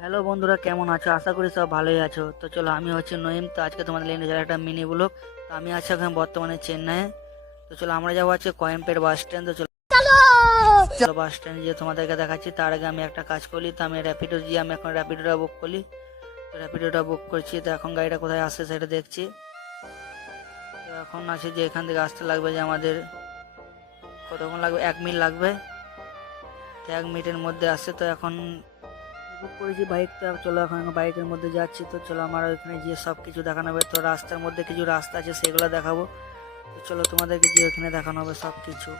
হ্যালো বন্ধুরা, কেমন আছো? আশা করি সব ভালোই আছো। তো চলো, আমি হচ্ছে নঈম। তো আজকে তোমাদের নিয়ে যারা একটা মিনি ব্লগ। তো আমি আছি এখন বর্তমানে চেন্নাইয়ে। তো চলো, আমরা যাবো হচ্ছে কোয়েম্পেট বাস স্ট্যান্ড। তো চলো চলো বাস স্ট্যান্ড যে তোমাদেরকে দেখাচ্ছি। তার আগে আমি একটা কাজ করি, তো আমি র্যাপিডো দিয়ে আমি এখন র্যাপিডোটা বুক করি। তো র্যাপিডোটা বুক করছি। তো এখন গাড়িটা কোথায় আসছে সেটা দেখছি। তো এখন আছে যে এখান থেকে আসতে লাগবে যে আমাদের কতক্ষণ লাগবে, 1 মিনিট লাগবে। তো 1 মিনিটের মধ্যে আসছে। তো এখন বুক করেছি বাইকটা। চলো এখন বাইকের মধ্যে যাচ্ছি। তো চলো, আমার ওইখানে গিয়ে সব কিছু দেখানো হবে। তো রাস্তার মধ্যে কিছু রাস্তা আছে, সেগুলো দেখাবো। তো চলো, তোমাদেরকে গিয়ে ওখানে দেখানো হবে সব কিছু।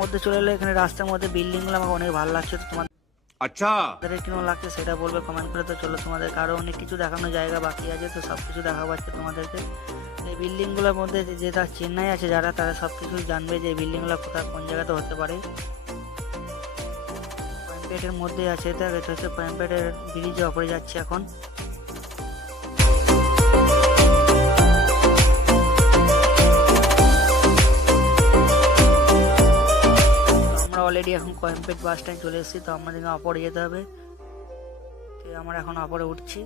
মধ্যে চলে এলো, এখানে রাস্তার মধ্যে বিল্ডিং গুলো আমার অনেক ভালো লাগছে। তো তোমাদের अच्छा। কিরকম লাগছে সেটা বলবে কমেন্ট করে। তো চলো, তোমাদেরকে আরো অনেক কিছু দেখানো জায়গা বাকি আছে, তো সব কিছু দেখাবো আজকে তোমাদেরকে। এই বিল্ডিং গুলোর মধ্যে যেটা চেন্নাই আছে যারা, তারা সব কিছু জানবে যে এই বিল্ডিং গুলো কোথায় কোন জায়গাতে হতে পারে। কোয়েম্পেটের মধ্যে আছে। এটা হচ্ছে কোয়েম্পেটের ব্রিজে ওপরে যাচ্ছে এখন। আমরা অলরেডি এখন কোয়েম্পেট বাস স্ট্যান্ড চলে এসেছি। তো আমাদেরকে ওপরে যেতে হবে। তো আমরা এখন ওপরে উঠছি।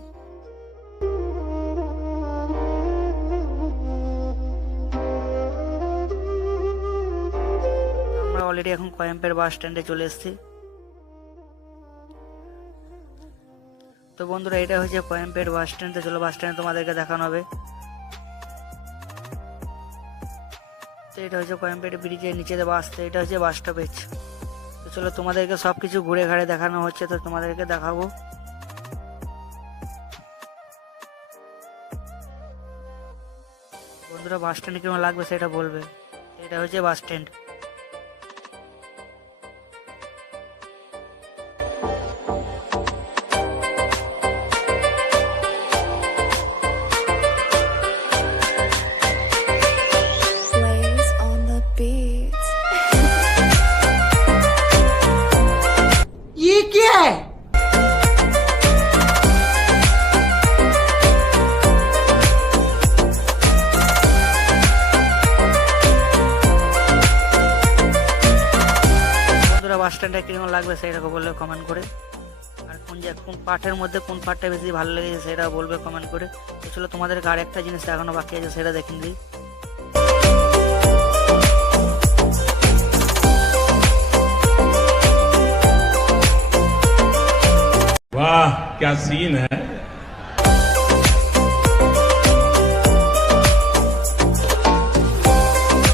আমরা অলরেডি এখন কোয়েম্পেট বাস স্ট্যান্ডে চলে এসেছি। তো বন্ধুরা, এটা হচ্ছে কোয়েম্পেট বাস স্ট্যান্ড। তো চলো, বাস স্ট্যান্ড তোমাদেরকে দেখানো হবে। তো এটা হচ্ছে কোয়েম্পেট ব্রিজের নিচে বাস। তো এটা হচ্ছে বাস স্টপেজ। তো চলো, তোমাদেরকে সবকিছু ঘুরে ঘাড়ে দেখানো হচ্ছে। তো তোমাদেরকে দেখাবো। বন্ধুরা, বাস স্ট্যান্ড কেমন লাগবে সেটা বলবে। এটা হচ্ছে bus stand. Plays on the beats. ये क्या है? বন্ধুরা, বাস স্ট্যান্ডটা কিরকম লাগবে সেটা বলবে কমেন্ট করে। আর কোন পার্টের মধ্যে কোন পার্টটা বেশি ভালো লেগেছে সেটা বলবে কমেন্ট করে। তো চলো, তোমাদেরকে আর একটা জিনিস এখনো বাকি আছে, সেটা দেখিয়ে দিই। वाह क्या सीन है।